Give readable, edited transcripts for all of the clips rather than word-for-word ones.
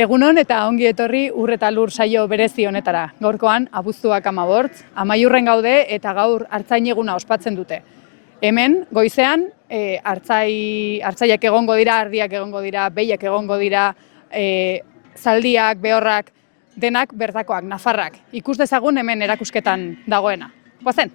Egunon eta ongi etorri Ur eta Lur saio berezi honetara. Gaurkoan abuztuak 15, Amaiurren gaude eta gaur artzaineguna ospatzen dute. Hemen goizean artzaiak egongo dira, ardiak egongo dira, behiak egongo dira, zaldiak, behorrak, denak bertakoak, nafarrak. Ikus dezagun hemen erakusketan dagoena. Goazen!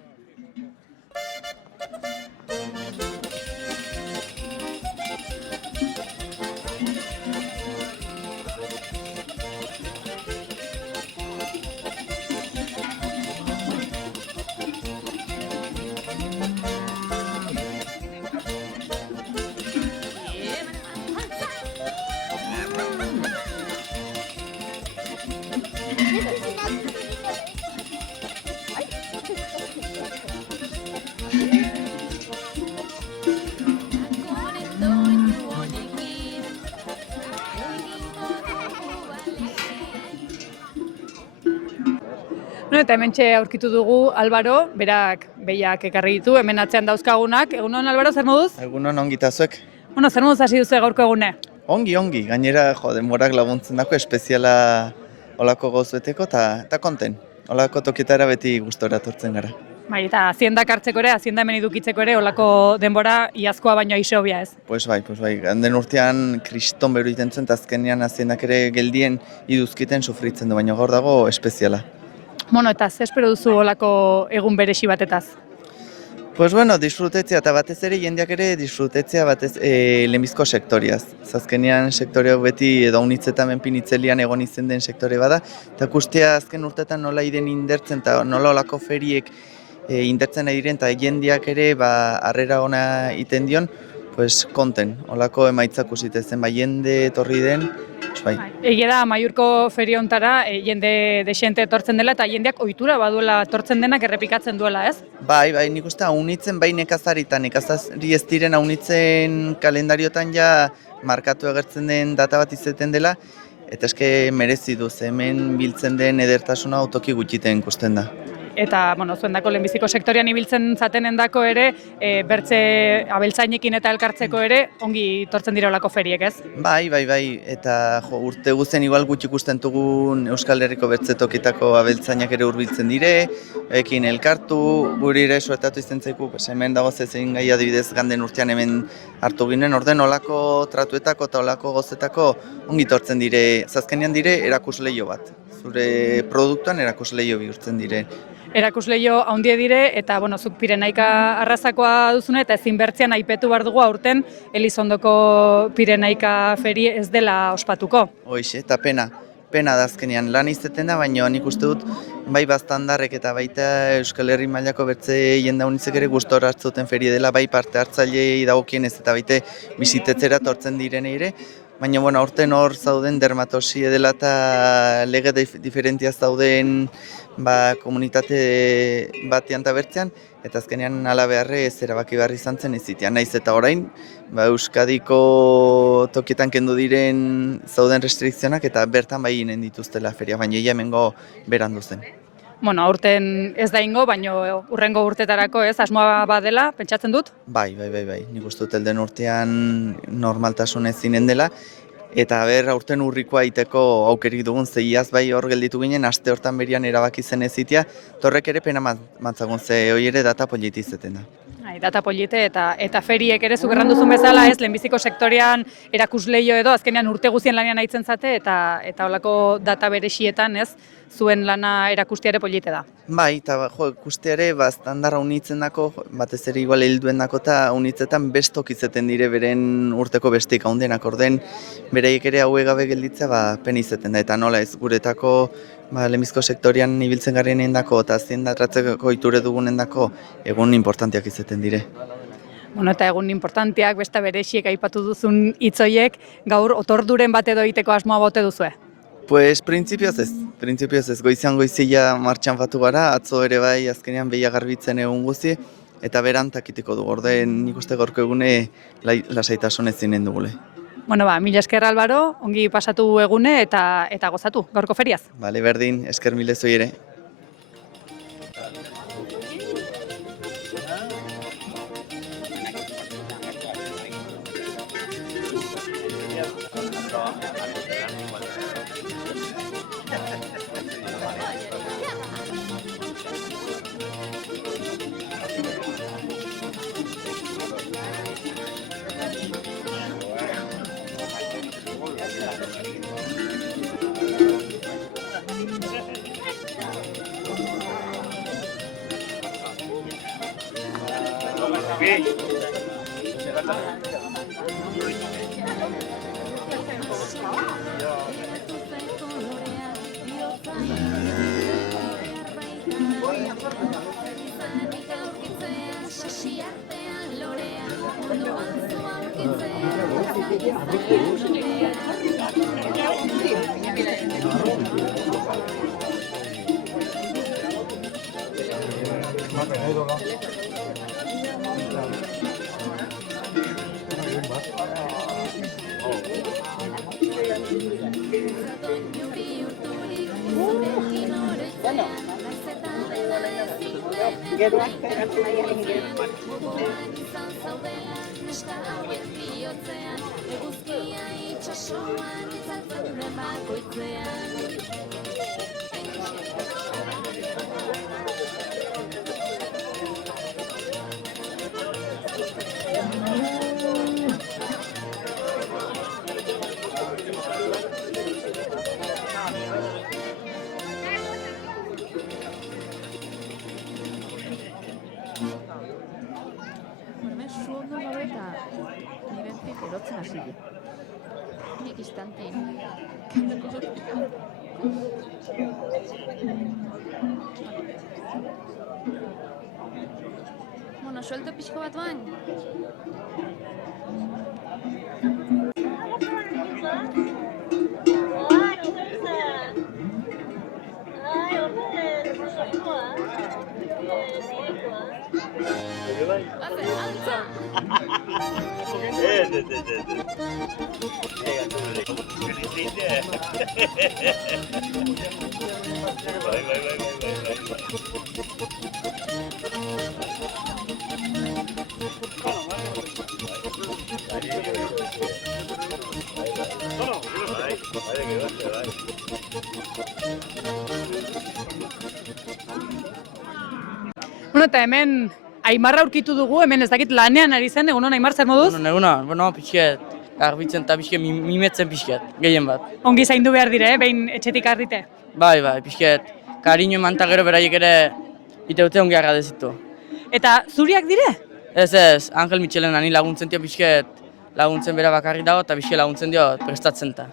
Eta hementxe aurkitu dugu Albaro, berak behiak ekarri ditu, hemen atzean dauzkagunak. Egunon, Albaro, zer moduz? Egunon, ongi eta zuek? Bueno, zer moduz hasi duzu gaurko egune? Ongi, gainera denborak laguntzen dako espeziala olako gozueteko eta konten. Olako tokietara beti gustora etortzen gara. Bai, eta haziendak hartzeko ere, hazienda hemen edukitzeko ere, olako denbora iazkoa baino aixe hobia ez? Pues bai, den urtean kriston beru iten zen, eta azkenean haziendak ere geldien iduzkiten sufritzen du, baina gaur dago espeziala. Bueno, eta ze espero duzu olako egun beresi batetaz? Pues bueno, disfrutetzea eta batez ere jendeak ere disfrutetzea batez lehenbizko sektoriaz. Azkenean sektoreak beti edo unitzetan menpinitzelian egon izen den sektore bada, eta kustea azken urtetan nola iden indertzen eta nola olako feriek indertzen nahi diren eta jendeak ere harrera ona iten dion, pues konten, olako emaitzak usitezen, jende etorri den, bai. Egia da, Amaiurko feri hontara jende desente etortzen dela eta jendeak ohitura baduela etortzen denak errepikatzen duela, ez? Bai, nik uste aunitzen bai nekazari eta nekazari ez diren aunitzen kalendariotan ja markatu agertzen den data bat izeten dela, eta eske merezi duz, hemen biltzen den edertasuna autoki gutxiten ikusten da. Eta, zuendako lehenbiziko sektorian ibiltzen zatenen dako ere, bertze abeltzainekin eta elkartzeko ere, ongi tortzen dira olako feriek, ez? Bai, eta urte guzen igual gutxi ikusten dugun Euskal Herriko bertze tokitako abeltzainak ere hurbiltzen dire, ekin elkartu, guri ere suertatu izten zaiku, hemen dago zezein gai adibidez ganden urtean hemen hartu ginen, orden olako tratuetako eta olako gozetako ongi tortzen dire, zazkenean dire erakusleio bat. Zure produktuan erakusleio bihurtzen dire. Erakusleio haundie dire, eta zuk Pirenaika arrazakoa duzune, eta ezin bertzean aipetu behar dugu aurten Elizondoko Pirenaika feri ez dela ospatuko. Hoixe, eta pena da azkenean lan izeten da, baina nik uste dut bai baztandarrek eta baita Euskal Herri mailako bertze jenda unitzek ere gustora hartzuten ferie dela, bai parte hartzailei dagokienez eta baite bizitetzera tortzen direne ere. Baina, aurten hor zauden dermatosi edela eta lege diferentia zauden komunitate batean eta bertzean, eta azkenean ala beharre ez erabaki behar izan zen ezitea. Naiz eta orain, Euskadiko tokietan kendu diren zauden restrikzionak eta bertan bai ginen dituztela feria, baina hemengo berandu zen. Aurten ez da ingo, baina urrengo urtetarako ez, asmoa badela, pentsatzen dut? Bai, nik uste dut elden urtean normaltasun ez zinen dela, eta aurten urrikoa iteko aukerik dugun zeiaz bai hor gelditu ginen, aste hortan berian erabaki zen ezitea, torrek ere pena matzagun ze hori ere data politi izeten da. Data polite eta feriek ere zugerran duzun bezala ez, lehenbiziko sektorean erakusleio edo, azkenean urte guzien lanean aitzen zate eta holako data beresietan ez, zuen lana erakustea ere polite da. Bai, eta ikustea ere standarra unitzen dako, batez ere igual helduen dako eta unitzetan bestok izeten dire beren urteko bestik haundenak orden, bereik ere haue gabe gelditzea pen izeten da, eta nola ez guretako lehenbizko sektorian ibiltzen garen dako eta ziendatratzeko iture dugunen dako egun importantiak izeten dire. Eta egun importantiak, beste beresiek aipatu duzun hitzoiek, gaur otorduren bat edo egiteko asmoa bote duzue? Pues printzipioz ez, goizia martxan batu gara, atzo ere bai azkenean behia garbitzen egun guzi, eta beran takitiko du, orden nik uste gorko egune lasaitasun ez zinen dugule. Mila esker Albaro, ongi pasatu egune eta gozatu, gaurko feriaz. Bale, berdin, esker mile zoi ere. Hemen su ondo gabe eta nirentik erotzen hasi du. Nik istantein. Kenduko dut. Bueno, suelto pixko bat bain. Bueno, eta hemen Aimarra aurkitu dugu, hemen ez dakit lanean ari zen, egunon Aimar, zer moduz? Bueno, pixket, garbitzen eta pixket mimetzen pixket, gehien bat. Ongi zaindu behar dire, behin etxetik ardite. Bai, pixket, kariño eman eta gero beraiek ere iteute ongi agradezitu. Eta zuriak dire? Ez, Angel Michelen ani laguntzen dio pixket, laguntzen bera bakarrik dago eta pixket laguntzen dio prestatzen ta.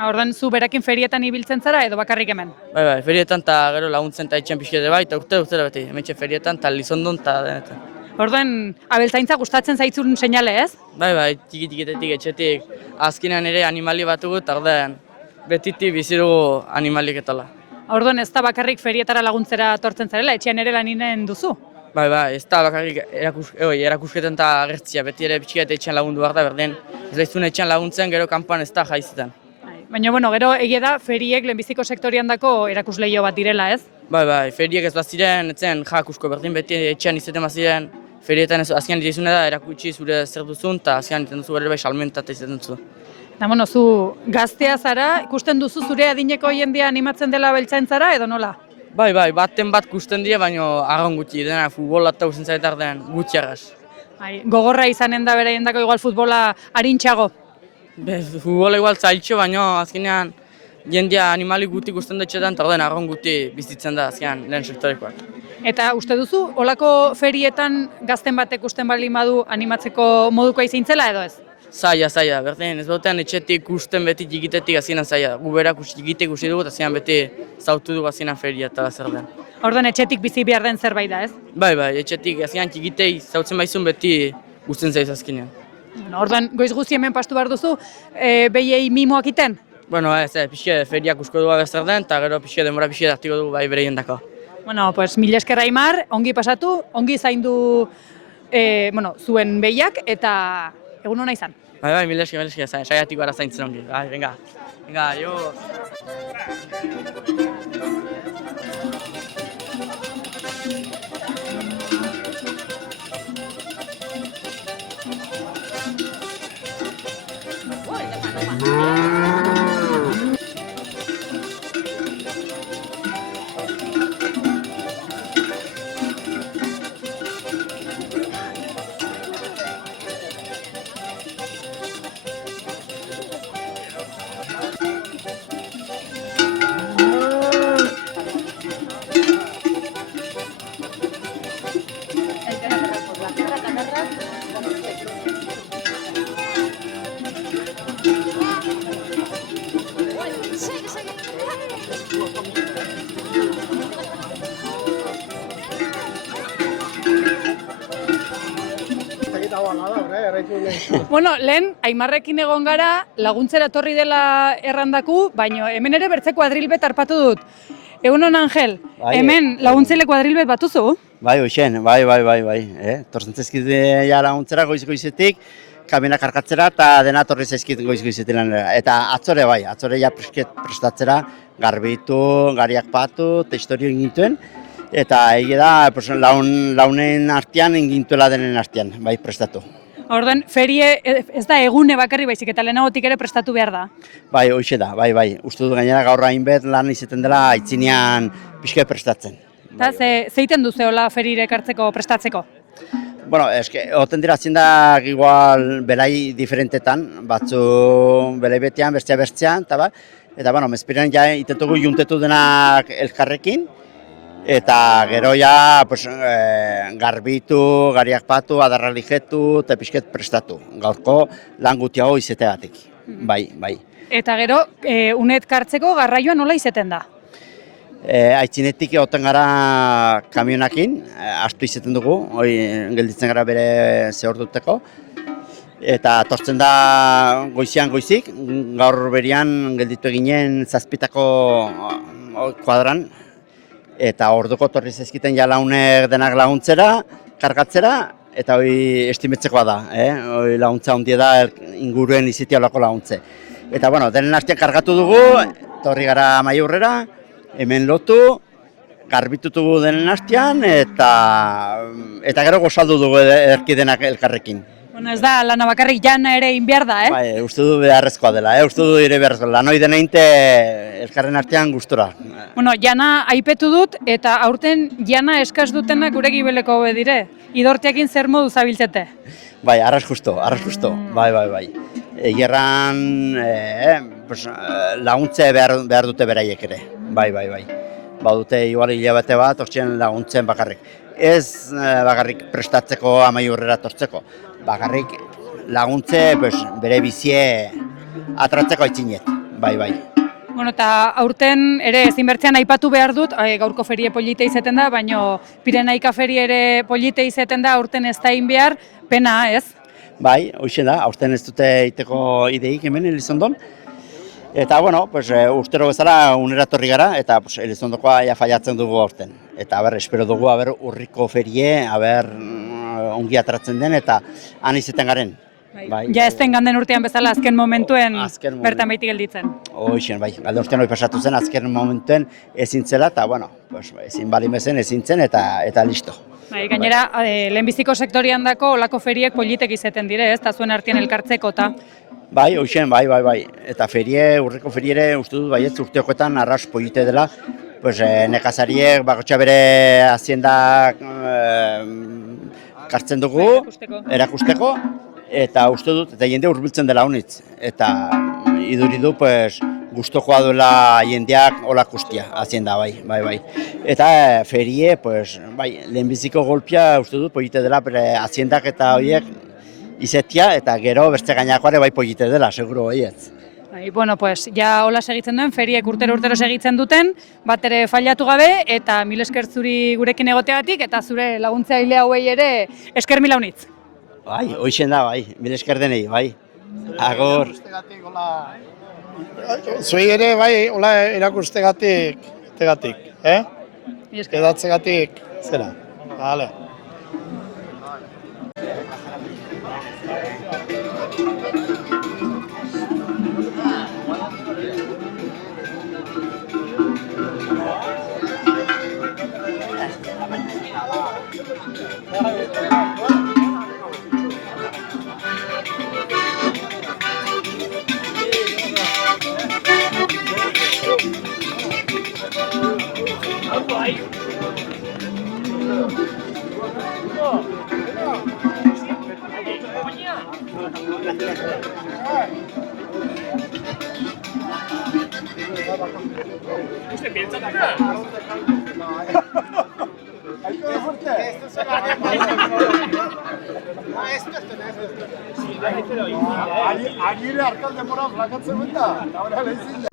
Orduan zu berakin ferietan ibiltzen zara edo bakarrik hemen? Bai, ferietan eta gero laguntzen eta etxen pixket bai, eta urte beti, hemen ferietan eta Lizondon eta denetan. Orduan, abeltzaintza gustatzen zaitzun seinale, ez? Bai, txikitetik etxetik, azkenean ere animali bat dugu eta ordean betiti bizirugu animalik etala. Orduan ez da bakarrik ferietara laguntzera tortzen zarela, etxean ere laninen duzu? Bai, ez da bakarrik erakusketan eta agertzia, beti ere pixkat etxean lagundu behar da, berdin. Ez daizun etxean laguntzen, gero kanpoan ez da jaizetan. Baina, gero egia da feriek lehenbiziko sektorian dako erakusleio bat direla, ez? Bai, feriek ez baziren, etzen jakusko berdin, beti etxean izaten baziren, ferietan ez, azkean dirizune da erakutsi zure zer duzun, eta azkean iten duzu bai salmentate izaten duzu. Eta, zu gaztea zara, ikusten duzu zure adineko jendea animatzen dela abeltzaintzara edo nola? Bai, baten bat kusten die, baina argon gutxi, dena futbola eta usten zaretar den gutxi arras. Gogorra izanen da beraien dako igual futbola arintxago. Futbola igual zailtxo, baina azkenean jendea animali guti ikusten dutxetan, eta ordean argon guti bizitzen da azkenean lehen sektorekoak. Eta uste duzu, olako ferietan gazten batek usten baldin badu animatzeko modukoa izintzela edo ez? Zaila, berdin, ez batean etxetik usten beti txikitetik azkenean zaila. Guberak txikitek ikusi dugu eta azkenean beti zautu dugu azkenean feria eta zer den. Orduan etxetik bizi behar den zerbait da, ez? Bai, etxetik azkenean txikitei zautzen baizun beti gusten zaiz azkenean. Orduan goiz guzti hemen pastu behar duzu, behiei mimoak iten? Ez, pixke feriak usko dugu zer den eta gero pixke denbora pixke hartiko dugu bai bereien dako. Mila esker Aimar, ongi pasatu, ongi zaindu zuen behiak eta egun hona izan. Bai, mila esker, saiatik gara zaintzen ongi. Bai, venga, jo. Bueno, lehen, Aimarrekin egon gara, laguntzera etorri dela errandaku, baina hemen ere bertze kuadrilbet harpatu dut. Egunon, Angel, hemen laguntzaile kuadrilbet batuzu? Bai, hoxen, bai. Torzen zaizkit ja laguntzera goiz-goizetik, kamionak karkatzera eta dena torri zaizkit goiz-goizetik lanera. Eta atzore bai, atzore ja prestatzera, garbitu, gariak patu, eta historio egintuen. Eta egia da, launen artean egintuela denen artean, bai, prestatu. Orden, ferie ez da egune bakarri baizik eta lehenagotik ere prestatu behar da. Bai, hoxe da, bai. Uste dut gainera gaur hainbet lan izaten dela aitzinean pixka prestatzen. Eta zeiten duzu hola ferire ekartzeko prestatzeko? Bueno, oten dira ziendak igual belai diferentetan, batzu belai betean, bertzean, eta bueno, mezpiren ja intentugu juntetu denak elkarrekin, eta gero ja garbitu, gariak patu, adarra ligetu eta pixket prestatu. Gaurko lan gutiago izateagatik, bai. Eta gero, unet kartzeko garraioa nola izeten da? Aitzinetik egoten gara kamionakin, astu izaten dugu, gelditzen gara bere zehorduteko. Eta tortzen da goizean goizik, gaur berian gelditu eginen zazpitako kuadran. Eta orduko torri zaizkiten ja launek denak laguntzera, kargatzera, eta hori estimetzekoa da. Laguntza handia da inguruen izitia olako laguntze. Eta bueno, denen artean kargatu dugu, torri gara Amaiurrera, hemen lotu, garbitutugu denen artean, eta gero gozaldu dugu ederki denak elkarrekin. Bueno, ez da, lana bakarrik jana ere inbiar da, Bai, uste du beharrezkoa dela, uste du ere beharrezkoa. Lanoi deneinte elkarren artean gustura. Bueno, jana aipetu dut, eta aurten jana eskaz dutenak gure gibeleko hobe dire. Idortiakin zer modu zabiltzete? Bai, arras justo, bai. Egerran laguntze behar dute beraiek ere, bai. Badute igual hilabete bat, hortzen laguntzen bakarrik. Ez bakarrik prestatzeko Amaiurrera tortzeko, bakarrik laguntze bere bizie atratzeko aitzinet, bai. Bueno, eta aurten ere ezinbertzean aipatu behar dut, gaurko ferie polite izaten da, baina Pirenaika ferie ere polite izaten da, aurten ez da behar, pena, ez? Bai, hoxe da, aurten ez dute iteko ideik hemen Elizondon. Eta, bueno, urtero bezala unera torri gara, eta Elizondokoa ja faiatzen dugu aurten. Eta, espero dugu, urriko ferie, ongi atratzen den, eta han izaten garen. Bai. Ja ez den ganden urtean bezala azken momentuen bertan baiti gelditzen. Hoxen, bai, galde urtean hori pasatu zen, azken momentuen ezin zela, eta, ezin balimezen, ezin zen, eta listo. Bai, gainera, lehenbiziko sektorian dako olako feriek politek izaten dire, ez, eta zuen artean elkartzeko eta... Bai, hoxen, bai. Eta urriko feriere uste dut baietz urteokoetan arras polite dela, nekazariek bakotxa bere haziendak kartzen dugu, erakusteko, eta uste dut, eta jende hurbiltzen dela honitz. Eta iduridu, gustokoa duela jendeak olak ustia, hazienda, bai. Eta ferie, lehenbiziko golpia uste dut polite dela, haziendak eta horiek, izetia, eta gero beste gainakoare bai polite dela, seguro baietz. Bueno, ja hola segitzen duen, feriek urtero segitzen duten, bat ere fallatu gabe, eta mil esker zuri gurekin egoteagatik, eta zure laguntzaile hauei ere esker mila honitz. Bai, hoixen da, bai, mil esker denei, bai. Agur. Zuei ere, bai, hola erakustegatik, edatzegatik, zera, bale. Agire alkalde mora flakatzen da. Ahora le dicen.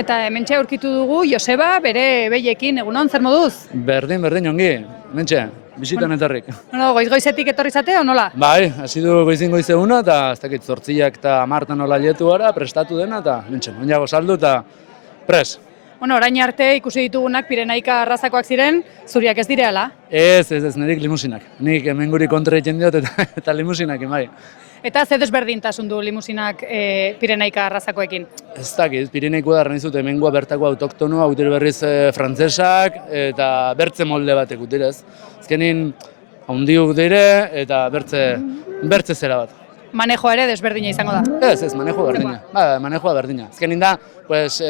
Eta hementxe aurkitu dugu Joseba bere behiekin, egunon, zer moduz? Berdin, ongi. Mentxe, bisitan etorrik. Bueno, goiz-goizetik etorri zate, o nola? Bai, hasi du goizin goize una, eta ez dakit zortziak eta martan nola lietu gara, prestatu dena, eta mentxe, oinago saldu eta pres. Bueno, orain arte ikusi ditugunak Pirenaika arrazakoak ziren, zuriak ez direala. Ez, nirik limusinak. Nik hemen guri kontra egiten diot eta limusinak, bai. Eta ze desberdintasun du limusinak Pirenaika arrazakoekin? Ez dakit, Pireneikoa da arranizut hemengoa bertako autoktonoa, utire berriz frantzesak eta bertze molde batek utirez. Azkenin, haundiuk dire eta bertze zera bat. Manejoa ere desberdina izango da. Ez, manejoa berdina. Manejoa berdina. Azkenin da, pues,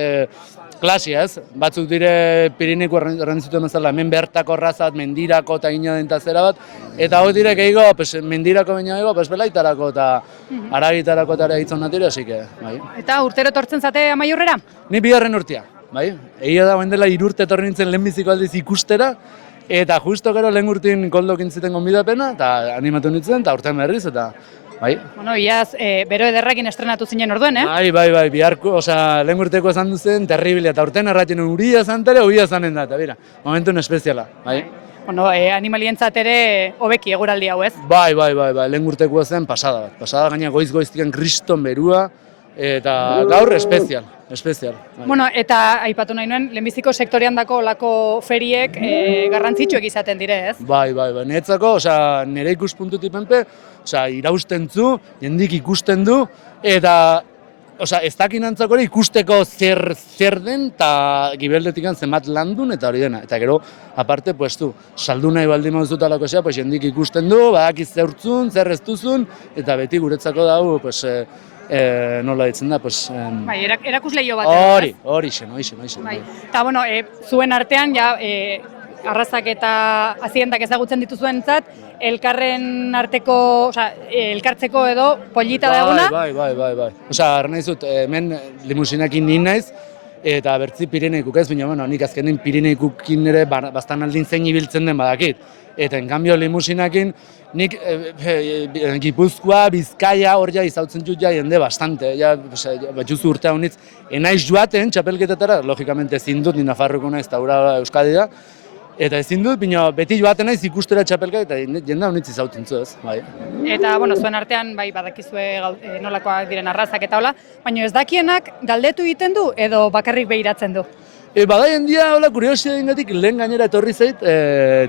klasia ez, batzuk dire Pirineko errantzuten bezala, hemen bertako razat, mendirako eta inadenta zera bat, eta hau dire gehiago, mendirako baina gehiago, belaitarako eta aragitarako eta eragitzen natire, hasi que, bai. Eta urtero etortzen zate Amaiurrera? Ni bigarren urtea, bai. Egia da, dela 3 urte etorri nintzen lehenbiziko aldiz ikustera, eta justo gero lehen urtin koldok intziten gonbidapena, eta animatu nintzen, eta urtean berriz, eta bai. Bueno, iaz, bero ederrakin estrenatu zinen orduen, Bai, biharko, lehen urteko esan duzen, terribile, eta urtean erratien uria zantare, uria zanen da, eta bera, momentun espeziala, bai. Bueno, animalientzat ere hobeki eguraldi hau ez? Bai, lehen urteko zen pasada bat. Pasada gaina goiz-goiztikan kriston berua, eta gaur espezial. Bai. Bueno, eta aipatu nahi nuen, lehenbiziko sektorean dako olako feriek garrantzitsuek izaten dire, ez? Bai, niretzako, nire ikuspuntutik penpe, irausten zu, jendik ikusten du, eta ez dakin antzako ere ikusteko zer den, eta gibeldetik zenbat landun, eta hori dena. Eta gero, aparte, saldu nahi baldin mauzut alako zea, jendik ikusten du, badakiz zeurtzun, zer ez duzun, eta beti guretzako dago, nola ditzen da, Bai, erakusleio bat. Hori. Bai. Eta, bueno, zuen artean, arrazak eta azientak ezagutzen dituzuentzat, elkarren arteko, elkartzeko edo polita da eguna? Bai. Arnaizut, hemen limusinakin ni naiz, eta bertzi Pireneikuk ez, baina nik azkenin Pireneikukin ere bastan aldin zein ibiltzen den badakit. Eta en cambio limusinakin, nik Gipuzkoa, Bizkaia hor izautzen dut jende bastante. Batxuzu urtea honitz, enaiz joaten txapelketetara, logikamente ezin dut, ni Nafarroko naiz eta ura Euskadi da. Eta ezin dut, beti joaten naiz ikustera txapelka eta jende honitz izautzen zu ez. Bai. Eta, zuen artean, badakizue nolakoak diren arrazak eta hola, baina ez dakienak galdetu egiten du edo bakarrik behiratzen du? Bada jendia, kuriosidadengatik lehen gainera etorri zait,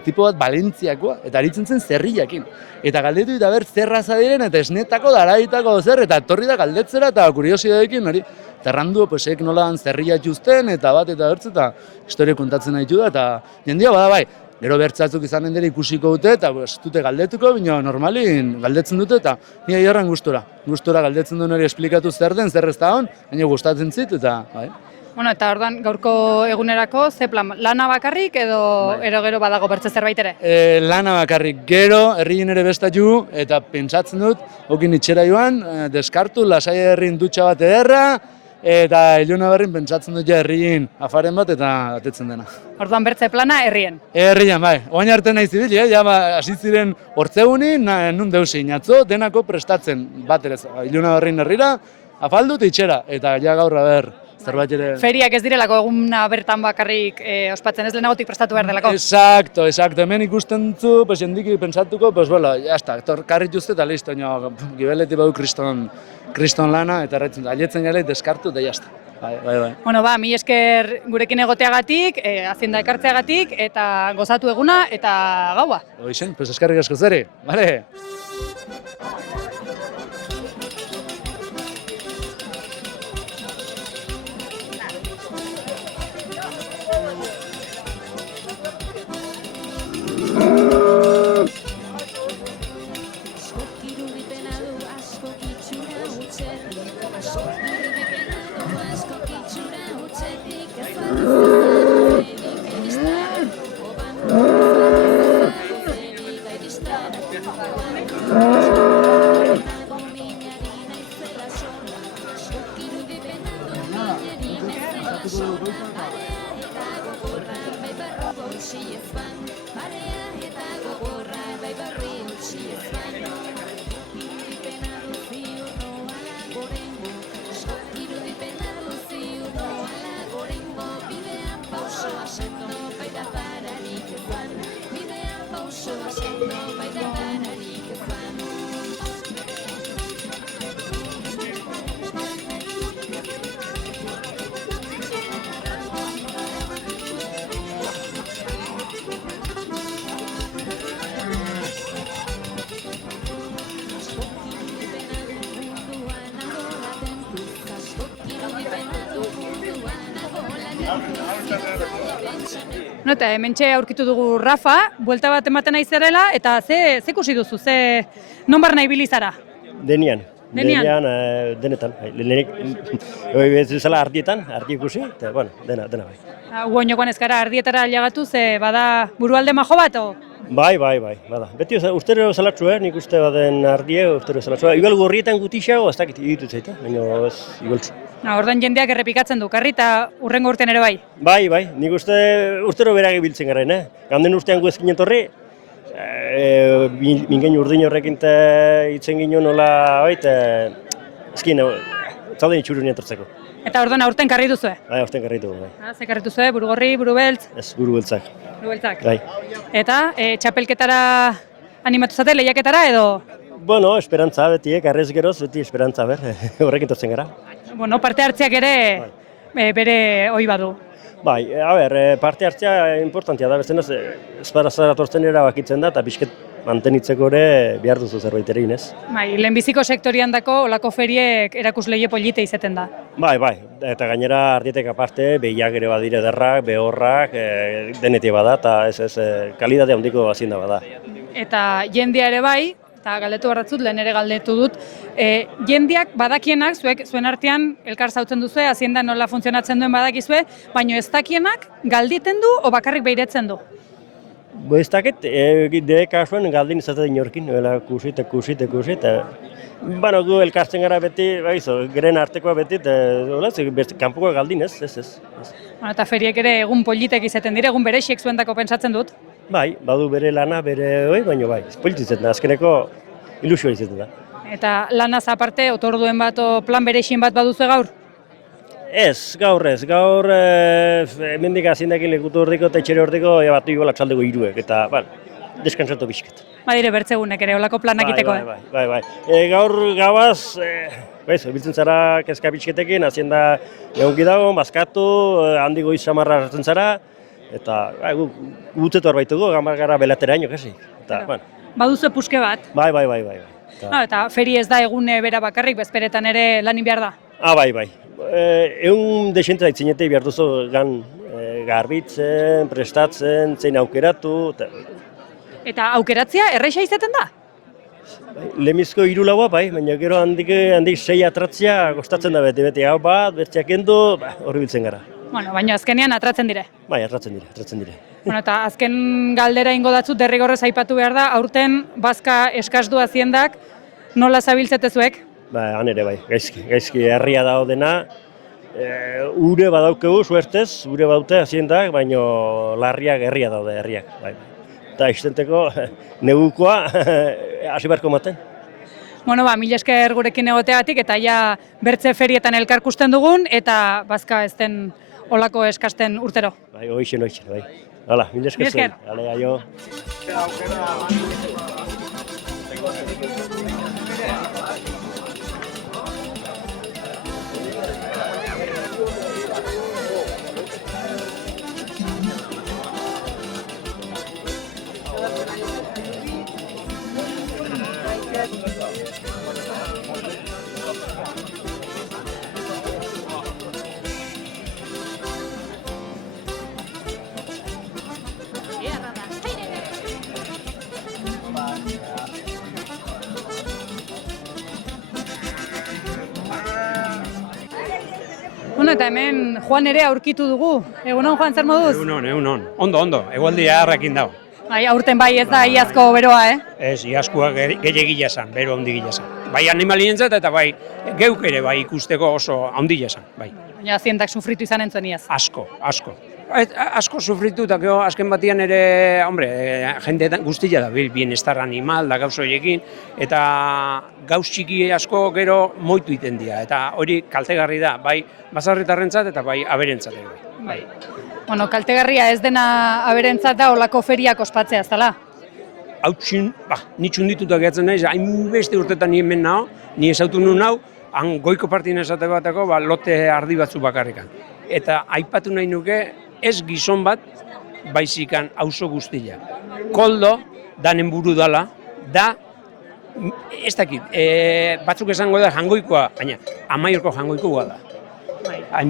tipo bat Valentziakoa, eta aritzen zen zerriakin. Eta galdetu eta zer raza diren, eta esnetako, daraitako zer, eta etorri da galdetzera, eta kuriosidadekin, hori, terrandu, nola zerria txuzten, eta bat, eta bertz, eta historia kontatzen nahi da, eta jendia, bada bai, gero bertzatzuk izanen dira ikusiko dute, eta dute galdetuko, baina normalin galdetzen dute, eta nire jarran gustura galdetzen duen hori esplikatu zer den, zer ez da hon, baina gustatzen zit, eta bai. Bueno, eta orduan gaurko egunerako, ze plan, lana bakarrik edo gero badago bertze zerbait ere? Lana bakarrik, gero herrien ere bestatu eta pentsatzen dut, okin itxera joan, deskartu, lasai herrien dutxa bat ederra, eta Iluna berrin pentsatzen dut herrien afaren bat eta atetzen dena. Orduan bertze plana herrien? Herrien, bai. Oain arte nahi zibil, hasi ziren hortzegunin, nun deusin, atzo, denako prestatzen bat ere. Iluna berrin herrira, afaldu eta itxera, eta ja gaur zerbait ere... Feriak ez direlako eguna bertan bakarrik ospatzen, ez lehenagotik prestatu behar delako? Exacto, hemen ikusten zu, jendik pentsatuko, jazta, karri juzte eta listo, gibeleti badu kriston lana, eta aletzen gale, deskartu, eta jazta. Bai. Bueno, mi esker gurekin egoteagatik, azienda ekartzeagatik, eta gozatu eguna, eta gaua. Hoixen, eskarrik asko zeri, bale? No, eta hementxe aurkitu dugu Rafa, buelta bat ematen nahi zerela, eta ze ikusi duzu, non barna ibili zara? Denean. Denean? Denetan. Lehenik, ez bezala ardietan, ardi ikusi, eta, bueno, dena bai. Guoinokoan ez gara ardietara aliagatu, ze bada burualde majo bat, o? Bai, bada. Beti ustero zalatzu, nik uste baden ardie, ustero zalatzu. Igual gorrietan gutixago, ez dakit iritut zaita, baina ez igualtzu. Ordan jendeak errepikatzen du, karri eta urrengo urtean ere bai. Bai, nik uste urtero berage biltzen garen, Ganden urtean gu ezkinen torri, mingen urdin horrekin hitzen ginen nola, ezkin, zauden itxurunien tortzeko. Eta ordan aurten karri duzue? Bai, aurten karri dugu, bai. Ze karri duzue, burugorri, burubeltz? Ez, buru beltzak. Burubeltzak. Bai. Eta txapelketara animatu zate, lehiaketara edo? Bueno, esperantza beti, karrez geroz, beti esperantza, horrekin tortzen gara. Bueno, parte hartzeak ere bere ohi badu. Bai, parte hartzea importantia da, beste esparazara tortzen erabakitzen da, eta pixket mantenitzeko ere behar duzu zerbait ere inez. Bai, lehenbiziko sektorian dako olako feriek erakusleie polite izaten da. Bai, eta gainera ardietek aparte, behiak ere badire derrak, behorrak, denetik bada, eta kalidade handiko hazienda bada. Eta jendea ere bai, eta galdetu barratzut, lehen ere galdetu dut, jendeak badakienak, zuen artean elkar zautzen duzue, hazienda nola funtzionatzen duen badakizue, baina ez dakienak galditen du o bakarrik behiretzen du? Ez dakit, de kasuan galdin izatea inorkin, kusi, eta bueno, gu elkartzen gara beti, geren artekoa beti, eta kanpokoa galdin ez. Eta feriek ere egun politek izaten dire, egun berexiek zuendako pentsatzen dut. Bai, badu bere lana, baina bai, polititzen da, azkeneko ilusioa izaten da. Eta lanaz aparte, otorduen bat o plan berexin bat baduzu gaur? Ez, gaur, hemendik aziendakin lekutu ordiko eta etxere ordiko batu igual atxaldeko hiruek, eta, deskantzatu pixket. Badire bertzegunek ere, olako planak iteko, Bai. Gaur gabaz, biltzen zara kezka pixketekin, azienda egonki dago, bazkatu, handi goiz samarra hartzen zara, eta gutzetu arbaitugu, gamar gara belateraino, kasi. Baduzu puske bat? Bai. Eta feri ez da egun bera bakarrik, bezperetan ere lanin behar da? Bai. Egun desente daitzinetei behar duzu garbitzen, prestatzen, zein aukeratu. Eta aukeratzea erraixa izaten da? Lemizko 3 laua bai, baina gero handik 6 atratzea kostatzen da beti hau bat, bertzeak kendu, horri biltzen gara. Bueno, baina azkenean atratzen dire. Bai, atratzen dire. Bueno, eta azken galdera ingo datzut derrigorrez aipatu behar da, aurten bazka eskasdu aziendak, nola zabiltzetezuek? Han ere bai, gaizki herria dago dena, ure badaukegu, suertez, ure baute aziendak, baina larriak herria daude herriak. Eta iztenteko negukoa hasi beharko maten. Bueno, mila esker gurekin egoteagatik eta ja bertze ferietan elkarkusten dugun eta bazka ez den olako eskasten urtero. Bai, hoixen, bai. Hala, mila esker zuen. Hale, aio. Bueno, eta hemen Juan ere aurkitu dugu. Egunon, Juan, zer moduz? Egunon. Ondo. Egualdia harrekin dago. Bai, aurten bai ez da iazko beroa, Ez, iazkoa gehiagila esan, bero handigila esan. Bai animalientzat eta bai geuk ere bai ikusteko oso handigila esan, bai. Baina aziendak sufritu izan entzuen iaz. Asko. Asko sufritu eta gero azken batian ere, jende guztia da, bienestar animal da gauz horiekin, eta gauz txiki asko gero moitu iten dira, eta hori kaltegarri da, bai baserritarrentzat eta bai aberentzat ere. Bai. Bueno, kaltegarria ez dena aberentzat da olako feriak ospatzea, ez dela? hautsin, ni txundituta gehatzen naiz, hainbeste urtetan ni hemen nao, ni esautu nun nau, han goiko partien esate bateko, lote ardi batzu bakarrikan. Eta aipatu nahi nuke, ez gizon bat, baizikan auzo guztia. Koldo, danen buru dala, da, ez dakit, batzuk esango da jangoikoa, baina Amaiurko jangoikoa da.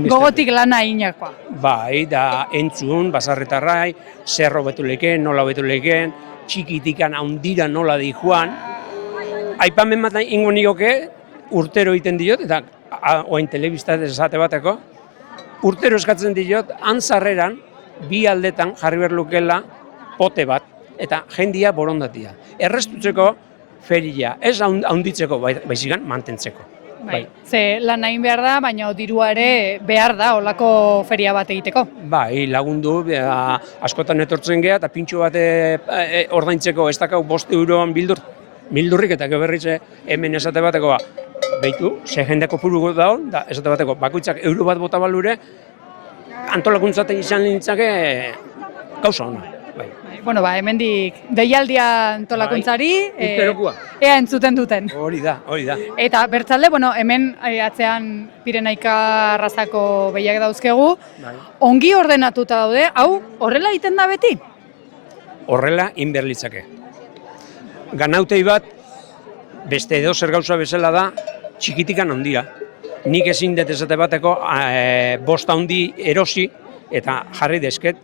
Gogotik lana inakoa. Bai, da entzun, basarretarrai, zer hobetu lekeen, nola hobetu lekeen, txikitikan handira nola di joan. Aipamen bat ingo nioke, urtero egiten diot, eta oain telebista esate bateko, urtero eskatzen diot, antzarreran, bi aldetan jarri behar lukela pote bat, eta jendia borondatia. Errestutzeko feria, ez handitzeko, baizikan mantentzeko. Bai. Ze lan hain behar da, baina dirua ere behar da olako feria bat egiteko. Bai, lagundu, askotan etortzen geha, eta pintxo bat ordaintzeko ez dakau 5 euroan bildurrik, eta berritze hemen esate bateko, behitu, ze jendeko puruko da hon, da esate bateko, bakoitzak euro bat bota balure, antolakuntzaten izan nintzake gauza hona. Bueno, hemendik deialdia antolakuntzari, urterokoa. Ea entzuten duten. Hori da. Eta bertzalde, hemen atzean Pirenaika arrazako behiak dauzkegu, ongi ordenatuta daude, hau horrela egiten da beti? Horrela inberlitzake. Ganautei bat, beste edo zer gauza bezala da, txikitikan handia. Nik ezin dut esate bateko, bosta handi erosi, eta jarri desket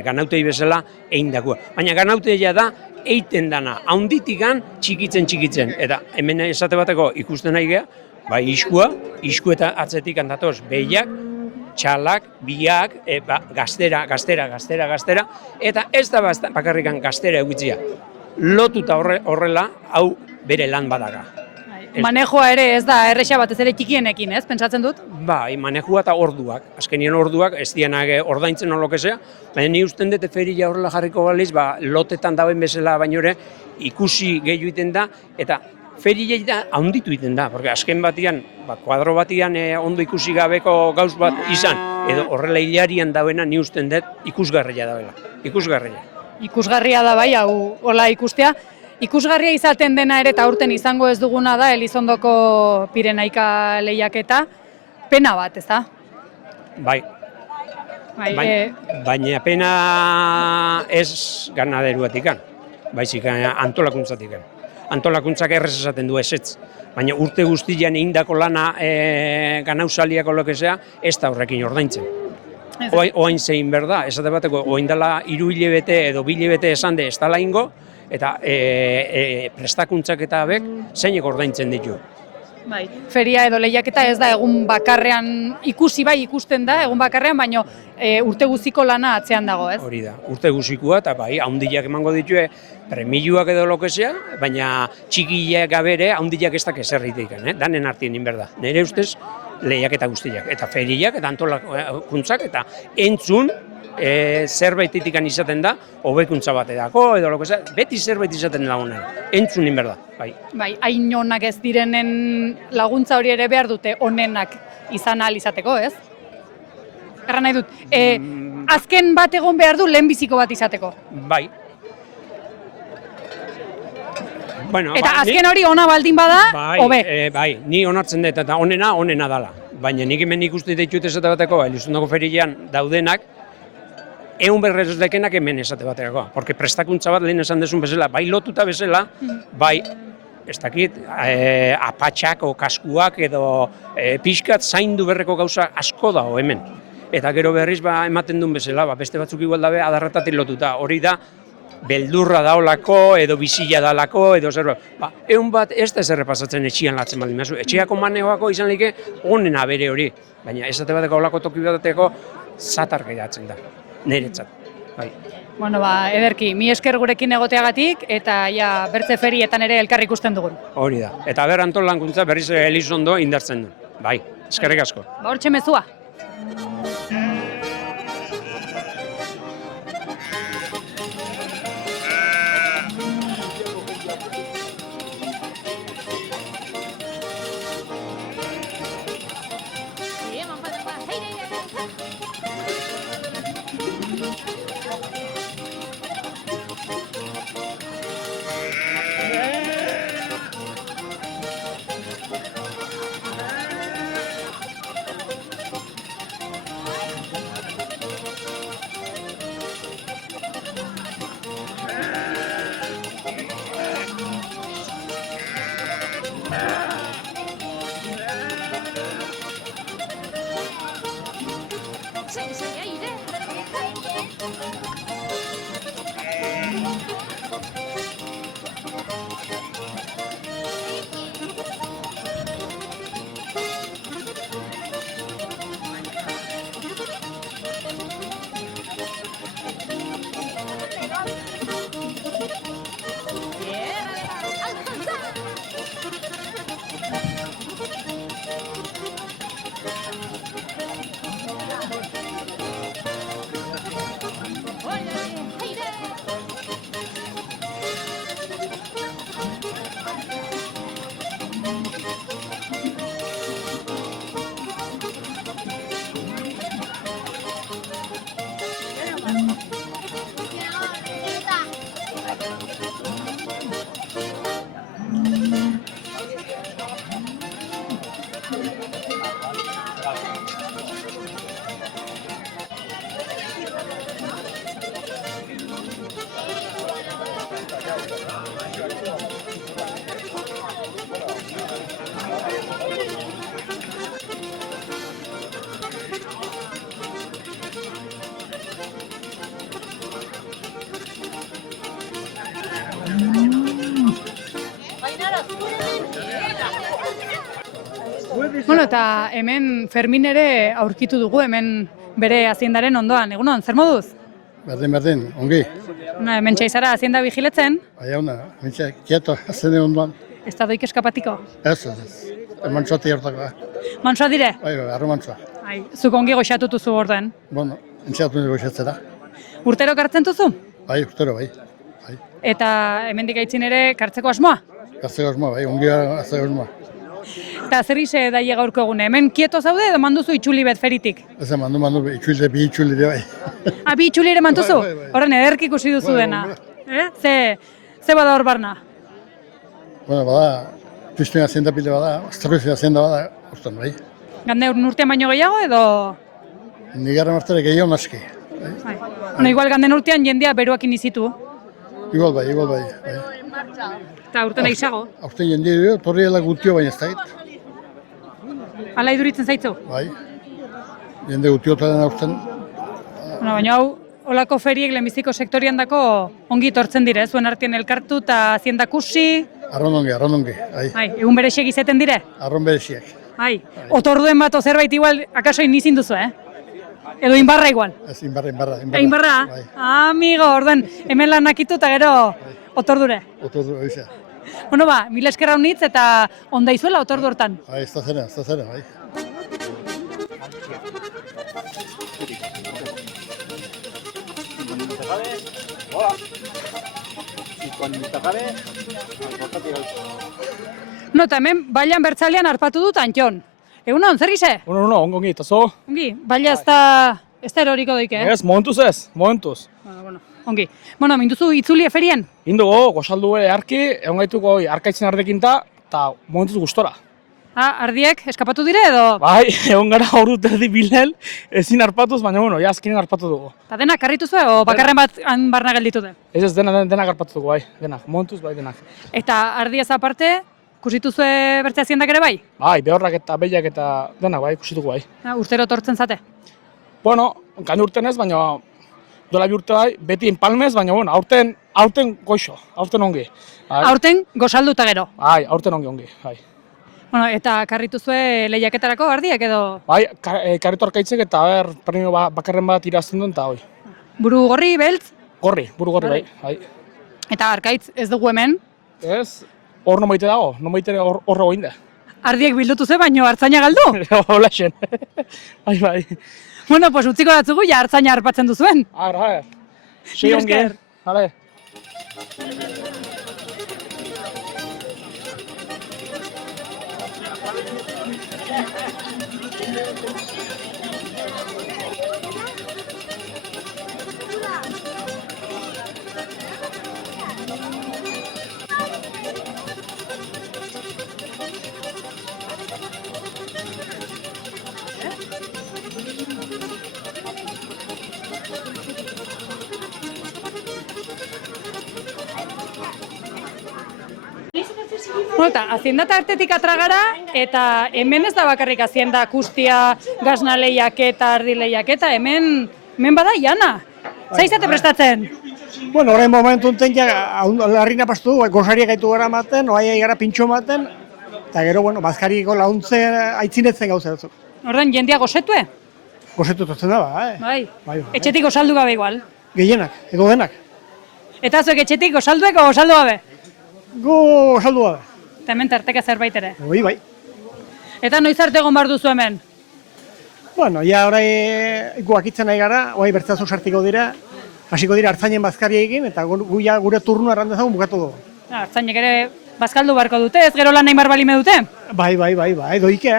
ganautei bezala egin dagoa. Baina ganauteia da eiten dana, handitikan txikitzen. Eta hemen esate bateko ikusten nahi geha, bai isku eta atzetik handatoz behiak, txalak, biak, gaztera, eta ez da bakarrikan gaztera egitzia. Lotuta horrela, hau bere lan badaga. Manejoa ere ez da erresa batez ere txikienekin, ez? Pentsatzen dut? Bai, manejua eta orduak. Azkenien orduak, ez dianak ordaintzen olokesea, baina ni usten dute feria horrela jarriko baliz, lotetan dauen bezala baino ere, ikusi gehiu iten da, eta feria da handitu iten da, porque azken batian, kuadro batian ondo ikusi gabeko gauz bat izan, edo horrela hilarian dauena ni usten dut ikusgarria dauela. Ikusgarria da bai, hau hola ikustea. Ikusgarria izaten dena ere eta aurten izango ez duguna da Elizondoko Pirenaika lehiaketa, pena bat, ez da? Bai. Baina pena ez ganaderuatikan, baizik antolakuntzatikan. Antolakuntzak errez esaten du ezetz, baina urte guztian egindako lana ganausaliako lokesea ez da horrekin ordaintzen. Oain zein berda, esate bateko, oain dela 3 hilabete edo 2 hilabete esan de ez dala ingo, eta prestakuntzak eta abek zeinek ordaintzen ditu. Bai, feria edo lehiaketa ez da egun bakarrean ikusten da, egun bakarrean, baina urte guztiko lana atzean dago, ez? Hori da, urte guzikoa eta bai, haundiak emango ditue premiluak edo lokesea, baina txikiak gabere haundiak ez dak eserritik, danen artien inberda. Nire ustez, lehiaketa guztiak, eta feriak, eta antolakuntzak, eta entzun, zerbaitetik izaten da, hobekuntza bat edako, edo lokesea, beti zerbait izaten da honen, entzun inberda, bai. Bai, hain onak ez direnen laguntza hori ere behar dute onenak izan ahal izateko, ez? Erra nahi dut, azken bat egon behar du lehenbiziko bat izateko. Bai. Eta azken hori ona baldin bada, hobe. Bai, ni onartzen dut, eta onena dala. Baina nik hemen ikusten ditut esate bateko, Elizondoko ferian daudenak, egun berrez dekenak hemen esate baterako. Porque prestakuntza bat lehen esan desun bezala, bai lotuta bezala, bai, ez dakit, apatxak o kaskuak edo pixkat zaindu berreko gauza asko dago hemen. Eta gero berriz ematen duen bezala, beste batzuk igual dabe adarretatik lotuta. Hori da, beldurra daolako, edo bizila dalako, edo zer. Egun bat ez da zer pasatzen etxian latzen baldin mazu. Etxeako manegoako izan leke onena bere hori. Baina ez bateko olako toki bateko zatar gehiatzen da, niretzat. Bai. Bueno, ederki, mi esker gurekin egoteagatik eta bertze ferietan ere elkar ikusten dugun. Hori da. Eta ber antolankuntza berriz Elizondo indartzen du. Bai, eskerrik asko. Hortxe mezua. Bueno, eta hemen Fermin ere aurkitu dugu, hemen bere haziendaren ondoan. Egunon, zer moduz? Berdin, ongi. Bueno, hemen txaizara hazienda vigiletzen, Baina ona, mentxe, kieto, azene ondoan. ez da doik eskapatiko. Ez. Emantxoti hartako. Mansoa dire? Bai, arromantzoa. Ai, zuk ongi goxatutu zu orden. Bueno, entxeatu nire goxatzera. Urtero kartzen duzu? Bai, urtero, bai. Eta hemendik aitzin ere kartzeko asmoa? Gazteko osmoa, bai, ongi gazteko osmoa. Eta zer ise daie gaurko egune? Hemen kieto zaude edo manduzu itxuli bet feritik? Ez mandu, bi itxulire, bai. Bi itxuli ere mantuzu? Bai, bai. Horren ederki ikusi duzu Bai, dena. bai. Ze bada hor barna? Bueno, bada, piztuen hazienda pile bada, azterruzi hazienda bada, ustan, bai. Gande urtean baino gehiago edo? Nigarra martere gehiago naski. Bai. Bueno, igual ganden urtean jendea beruakin izitu. Igual bai. Eta urten aizago. Aurten jende dira, torriela gutio baina ez da Hala iduritzen zaitzu? bai. Jende gutiotaren aurten, Bueno, baina hau, olako feriek lehenbiziko sektorian dako ongi tortzen dire, zuen artean elkartu eta haziendak kusi. arrondongi, bai. Bai, egun berexek izeten dire? Arron bereziak. Bai, otorduen bat o zerbait igual akaso inizin duzu, Edo inbarra igual. Ez, inbarra. Inbarra? Bai, Amigo, orden, hemen lan nakitu eta gero otordure. otordu, oiza. Bueno ba, mila eskerra honitz eta onda izuela otordu hortan. Bai, ez da zera, bai. No, eta hemen bailan bertzalean arpatu dut Antxon. Egunon, zer gize? Ono, ongi, eta zo? Ongi, baila ez da eroriko doik, Ez, momentuz. Bueno, ongi. Bueno, minduzu itzuli eferien? Indugo, gosaldu arki, egon gaituko arkaitzen ardekinta, eta momentuz gustora. Ardiek, eskapatu dire edo? Bai, egon gara hor dut erdi bilen, ezin arpatuz, baina bueno, ja azkenen arpatu dugu. Eta denak karritu zuen, o bakarren bat han barna gelditu den? Ez denak arpatu dugu, bai, denak, momentuz bai denak. Eta ardiez aparte, kusitu zuen bertze haziendak ere bai? Bai, behorrak eta behiak eta denak bai, kusituko bai. Urtero tortzen zate? Bueno, gain urten ez, baina dola bi urte bai, beti enpalmez, baina bueno, aurten goixo, aurten ongi. Bai. Aurten gozalduta gero? Bai, aurten ongi, bai. Bueno, eta karritu zuen lehiaketarako ardiak edo? Bai, karritu arkaitzek eta premio bakarren bat irazten duen eta hoi. Buru gorri, beltz? Buru gorri, bai. Eta arkaitz ez dugu hemen? Ez, hor nomaite dago, nomaite horre goinde. Ardiek bildutu ze, baino hartzaina galdu? Hola xen, bai. Bueno, pues utziko datzugu, ja hartzaina harpatzen duzuen. Ara, sei ongi, hale. Eta Hazienda eta Artetik atragara, eta hemen ez da bakarrik Hazienda, Kustia, Gasna lehiaketa, Ardi lehiaketa, hemen bada jana. Zaizate prestatzen? Bueno, horrein momentu enten ja, larrina pastu du, gozariak gaitu gara maten, oai gara pintxo maten, eta gero, bueno, bazkariko launtze aitzinetzen gauza dut. Horren, jendia gozetue? Gozetu totzen da, Bai. Etxetik osaldu gabe igual. Gehienak, edo denak. Eta zuek etxetik osalduek o osaldu gabe? Gu osaldu gabe. Eta hemen tarteka zerbait ere. Bai. Eta noiz arte egon behar duzu hemen? Bueno, ja orai iguakitzen nahi gara, oai bertzazu sartiko dira, hasiko dira hartzainen bazkaria egin, eta gu ja gure turnu errandezagun bukatu dugu. Hartzainek ere bazkaldu barko dute, ez gero lan nahi balime dute? Bai, doike.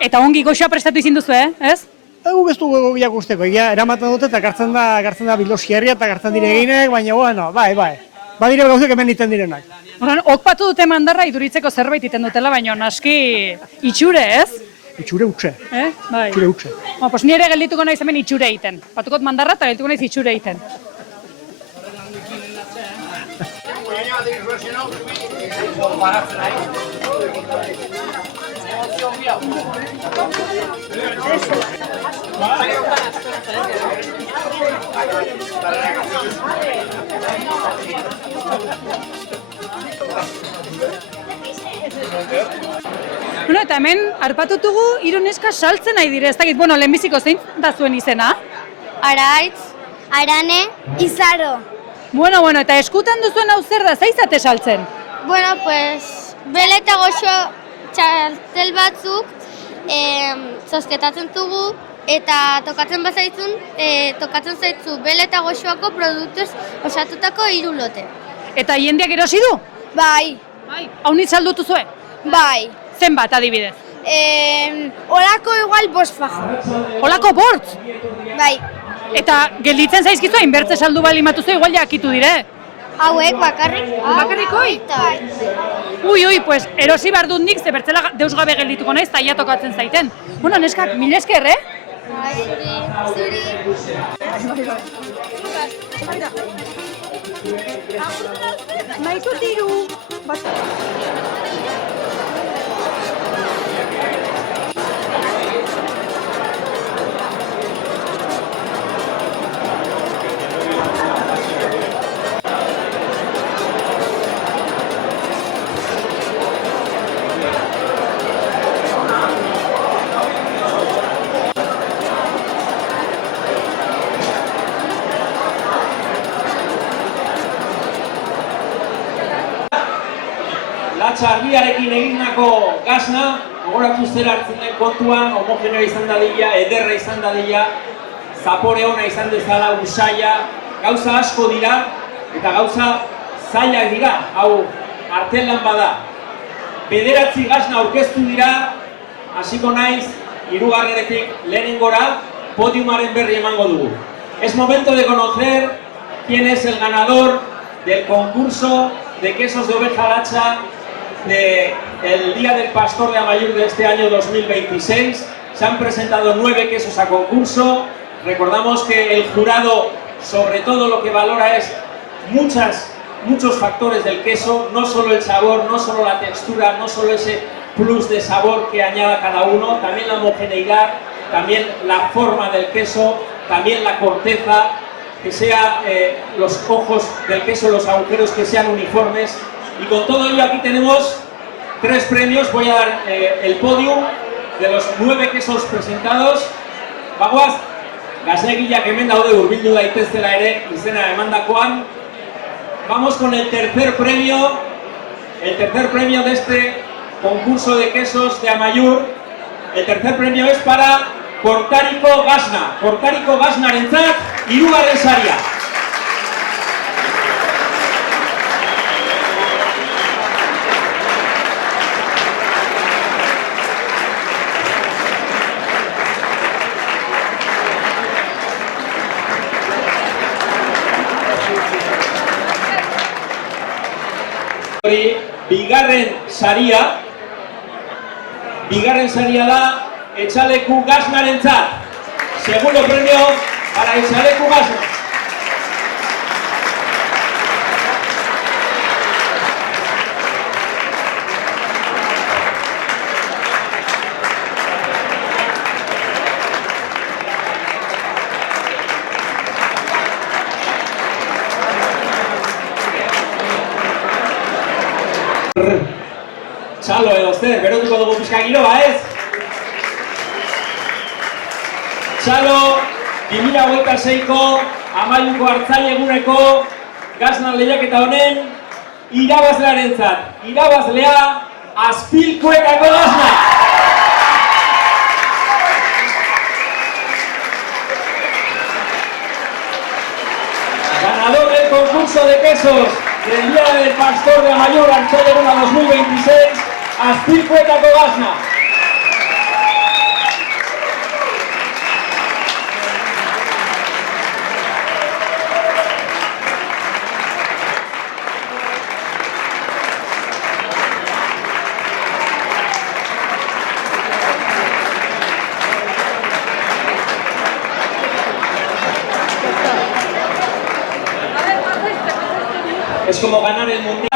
Eta ongi goxoa prestatu izin duzu, ez? Guk ez dugu gogiak usteko, eramaten dute eta gartzen da bilosiarria eta gartzen dire eginek, baina bueno, bai. Badire gauzek hemen iten direnak. Horren, okpatu dute mandarra iduritzeko zerbait iten dutela, baina naski itxure, ez? Itxure utxe. Bai. Itxure utxe. Pues nire geldituko naiz hemen itxure egiten. Batukot mandarra eta geldituko naiz itxure egiten. Bueno, eta hemen arpatutugu hiru neska saltzen nahi dire, ez dakit, bueno, lehenbiziko zein da zuen izena? Araitz, Arane, Izaro. Bueno, eta eskutan duzuen hau zer da, zaizate saltzen? Bueno, pues, bele eta goxo txartel batzuk zozketatzen dugu eta tokatzen zaitzu bele eta goxoako produktuz osatutako 3 lote. Eta jendeak erosi du? Bai. Hau nit saldutu zuen? Bai. Zenbat adibidez? Olako igual 5 fajo. Olako 5? Bai. Eta gelditzen zaizkizu hain bertze saldu balimatu zu igual jakitu dire? Hauek bakarrik. Bakarrik hoi? Ui, pues erosi behar dut nik, ze bertzela deus gabe geldituko naiz, eta tokatzen zaiten. Bueno, neskak, mil esker, Zuri. Maiko tiru. Latxa argiarekin egindako gasna, gogoratu zer hartzen den kontuan, homogenea izan dadila, ederra izan dadila, zapore ona izan dezala, usaia, gauza asko dira, eta gauza zailak dira, hau artelan bada. 9 gasna aurkeztu dira, hasiko naiz, 3. lehenengora, podiumaren berri emango dugu. Es momento de conocer quién es el ganador del concurso de quesos de oveja latxa del Día del Pastor de Amaiur de este año 2026. Se han presentado 9 quesos a concurso. Recordamos que el jurado, sobre todo, lo que valora es muchos factores del queso, no solo el sabor, no solo la textura, no solo ese plus de sabor que añada cada uno, también la homogeneidad, también la forma del queso, también la corteza, que sea los ojos del queso, los agujeros que sean uniformes. Y con todo ello aquí tenemos 3 premios. Voy a dar el podium de los 9 quesos presentados. Bagoaz, gazegilak hemen daude hurbildu daitezela ere izena emandakoan. Vamos con el tercer premio de este concurso de quesos de Amaiur. El tercer premio es para Kortariko Gasna. Kortariko Gasnarentzat 3. saria. Bigarren saria da Etxaleku Gasnarentzat. Segundo premio para Etxaleku Gasna. Txalo edo zer, berotuko dugu pixka giroa, ez? Txalo, 2026ko Amaiuko Artzain eguneko gaznan lehiaketa honen irabazlearentzat. Irabazlea Azpilkuetako gazna! Ganador del concurso de quesos del Día del Pastor de Amaiur Artzain Eguna 2026, Azpilkuetako gazna. Es como ganar el mundial.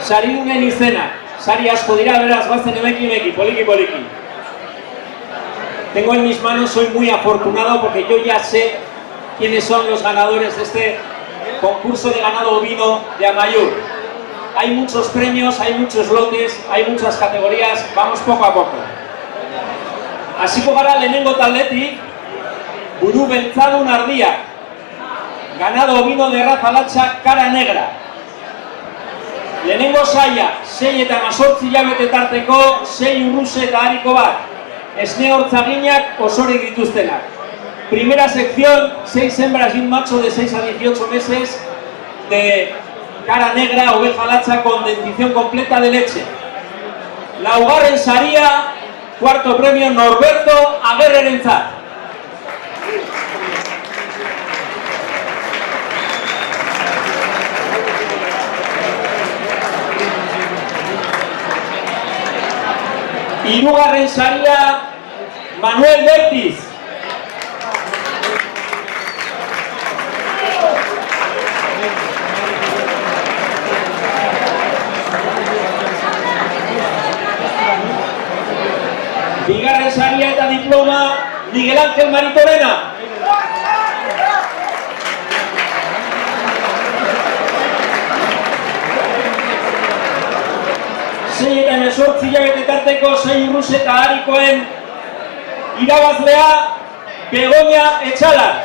Saridunen izena. Sari asko dira, beraz, guazen emeki, poliki. Tengo en mis manos, soy muy afortunado porque yo ya sé quiénes son los ganadores de este concurso de ganado ovino de Amaiur. Hay muchos premios, hay muchos lotes, hay muchas categorías, vamos poco a poco. Hasiko gara lehenengo taldetik, Buru Beltzadun Ardia. Ganado ovino de raza latxa cara negra. Lehenengo saia, 6 eta 18 hilabete tarteko, 6 urruse eta hariko bat. Esne hortzaginak osorik dituztenak. Primera sección, 6 hembras y un macho de 6 a 18 meses de cara negra, oveja latxa con dentición completa de leche. Laugarren saria, cuarto premio Norberto Aguerrerentzat. Hirugarren saria, Manuel Bertiz. Bigarren saria eta diploma, Miguel Ángel Maritorena. Sei eta 18 hilabete tarteko 6 urruse eta harikoen irabazlea Begoña Etxalar.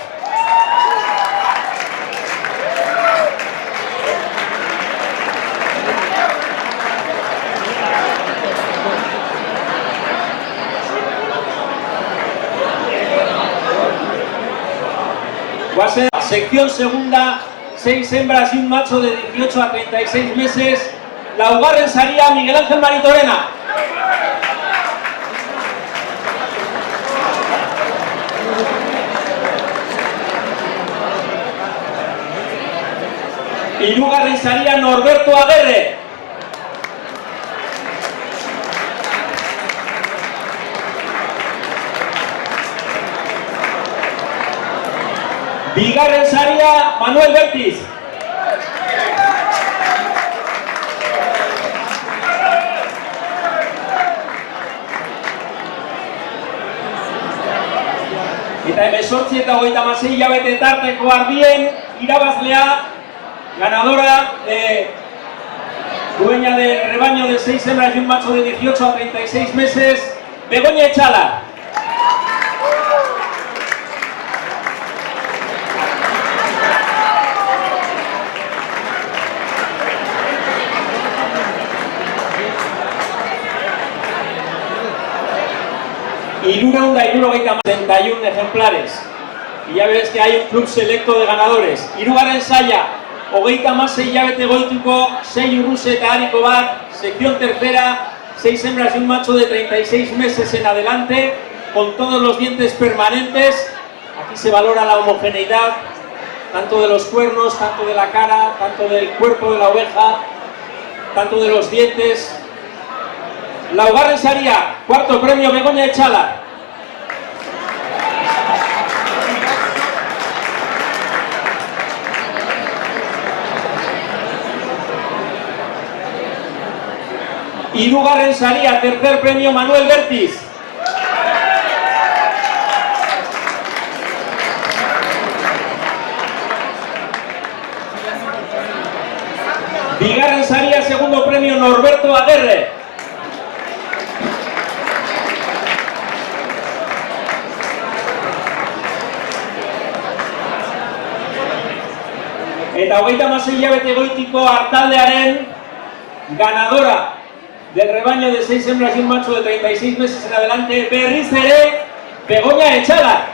Sección segunda, 6 hembras y un macho de 18 a 36 meses. Laugarren saria, Miguel Ángel Maritorena. Hirugarren saria, Norberto Aguerre. Bigarren saria, Manuel Bertiz. Eta 18 eta 36 hilabete tarteko ardien irabazlea, ganadora de dueña del rebaño de 6 hembras y un macho de 18 a 36 meses, Begoña Etxalar. Hirurehun eta 71 ejemplares. Y ya ves que hay un club selecto de ganadores. Hirugarren saia, 36 hilabete goituko, 6 urruse eta hariko bat, sección tercera, 6 hembras y un macho de 36 meses en adelante, con todos los dientes permanentes. Aquí se valora la homogeneidad, tanto de los cuernos, tanto de la cara, tanto del cuerpo de la oveja, tanto de los dientes. Laugarren saria, cuarto premio Begoña Etxalar. Hirugarren saria, tercer premio Manuel Bertiz. Bigarren saria, segundo premio Norberto Aguerre. Eta 36 hilabete goitiko artaldearen ganadora del rebaño de 6 hembras y un macho de 36 meses en adelante, berriz ere, Begoña Etxalar.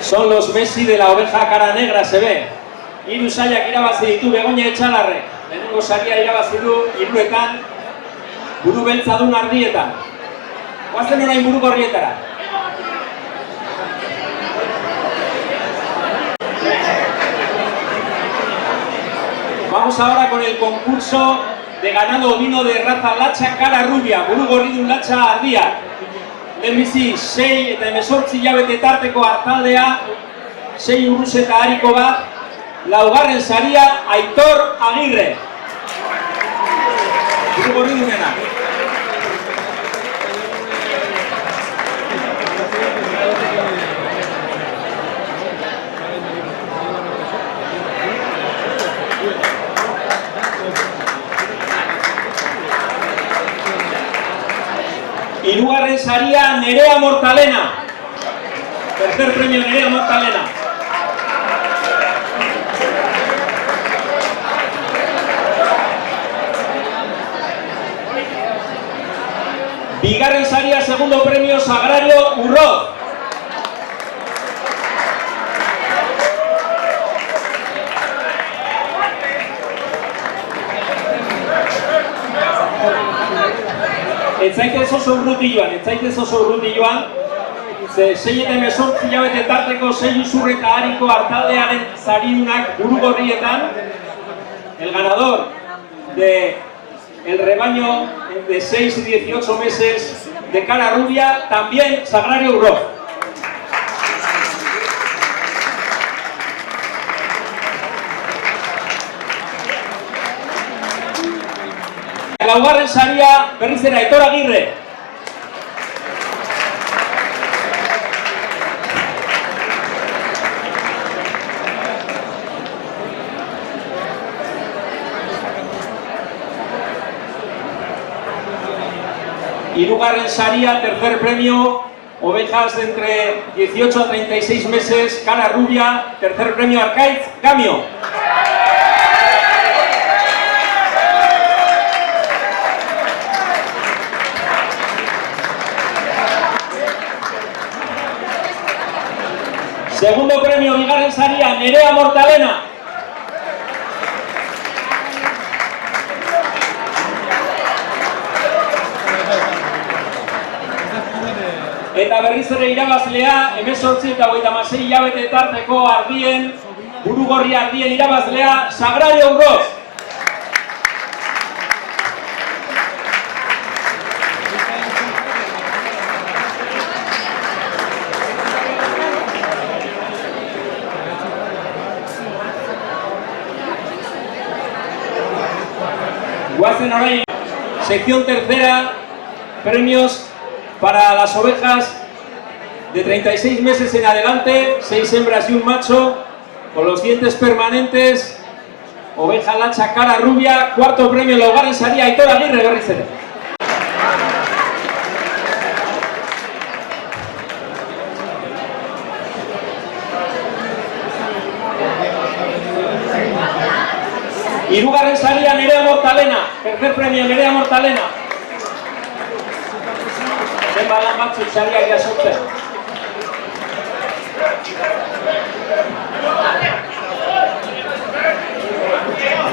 Son los Messi de la oveja cara negra, se ve. Hiru sailak irabazi ditu Begoña Etxalarrek. Lehenengo saria irabazi du hiruetan, buru beltzadun ardietan. Goazen orain buru gorrietara. Vamos ahora con el concurso de ganado ovino de raza latxa cara rubia, buru gorridun latxa ardia. Lehenbizi 6 eta 18 hilabete tarteko artaldea, 6 urruz eta hariko bat, laugarren saria Aitor Agirre. Buru gorridunena. Hirugarren saria Nerea Mortalena. Tercer premio Nerea Mortalena. Bigarren saria segundo premio Sagrario Urroz. Etzaitez oso urruti joan, ze 6 eta 18 hilabete tarteko 6 uzur eta hariko artaldearen saridunak buru gorrietan, el ganador de el rebaño de 6 y 18 meses de cara rubia, también Sagrario Urroz. Laugarren saria berriz ere Aitor Agirre. Hirugarren saria, tercer premio, ovejas de entre 18 a 36 meses, cara rubia, tercer premio Arkaitz Gamio. Segundo premio, bigarren saria, Nerea Mortalena. Eta berriz ere irabazlea, 18 eta 36 hilabete tarteko ardien, buru gorri ardien irabazlea, Sagrario Urroz. Guazen orain, sección tercera, premios para las ovejas de 36 meses en adelante, 6 hembras y un macho, con los dientes permanentes, oveja latxa cara rubia, cuarto premio, laugarren saria Aitor Agirre berriz ere. Hirugarren saria Nerea Mortalena, tercer premio Nerea Mortalena. Zenbadan batzuk sariak jasotzen.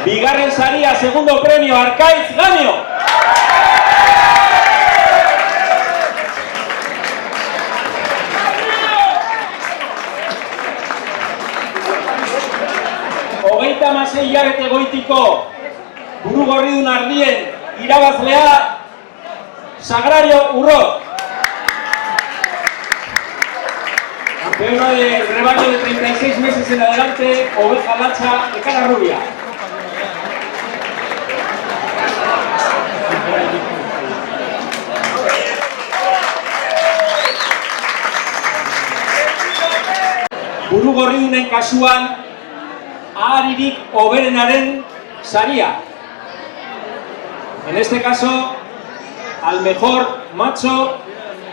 Bigarren saria, segundo premio Arkaitz Gamio. Hogeita hamasei hilabete goitiko buru gorridun ardien irabazlea Sagrario Urroz. Campeona del rebaño de 36 meses en adelante, oveja latxa de cara rubia. Buru gorridunen kasuan, aharirik hoberenaren saria. En este caso, al mejor macho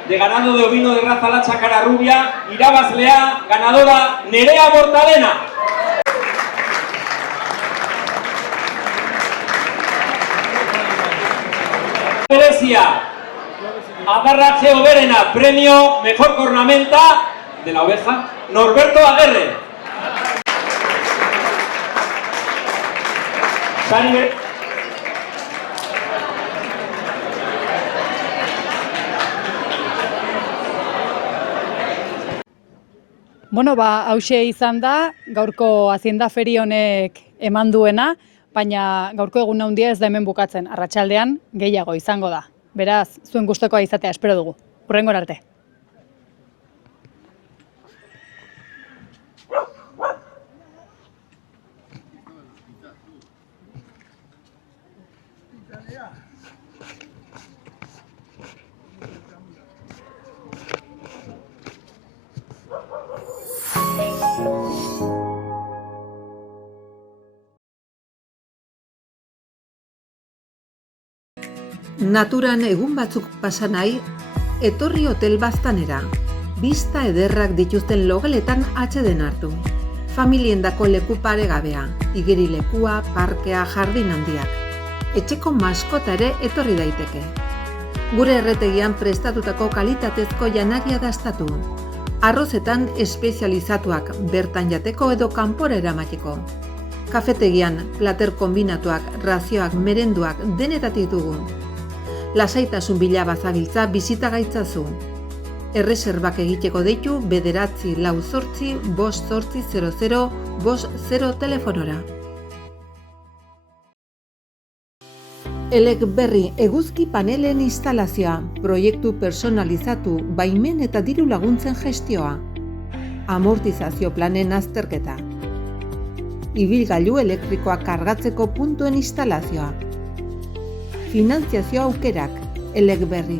de ganado de ovino de raza latxa cara rubia, irabazlea, ganadora Nerea Mortalena. Berezia, adarratxe hoberena, premio mejor cornamenta de la oveja, Norberto Aguerre. Sari Bueno, hauxe izan da, gaurko Hazienda Feri honek eman duena, baina gaurko egun handia ez da hemen bukatzen, arratsaldean gehiago izango da. Beraz, zuen gustokoa izatea espero dugu. Hurrengora arte. Naturan egun batzuk pasa nahi, etorri Hotel Baztanera. Bista ederrak dituzten logeletan atseden hartu. Familiendako leku paregabea, igerilekua, parkea, jardin handiak. Etxeko maskota ere etorri daiteke. Gure erretegian prestatutako kalitatezko janaria dastatu. Arrozetan espezializatuak, bertan jateko edo kanpora eramateko. Kafetegian, plater kombinatuak, razioak, merenduak, denetatik dugu. Lasaitasun bila bazabiltza bizita gaitzazu. Erreserbak egiteko deitu 948-500-50 telefonora. Elek berri eguzki panelen instalazioa, proiektu personalizatu, baimen eta diru laguntzen gestioa. Amortizazio planen azterketa. Ibilgailu elektrikoa kargatzeko puntuen instalazioa. Finantziazio aukerak, Elek berri.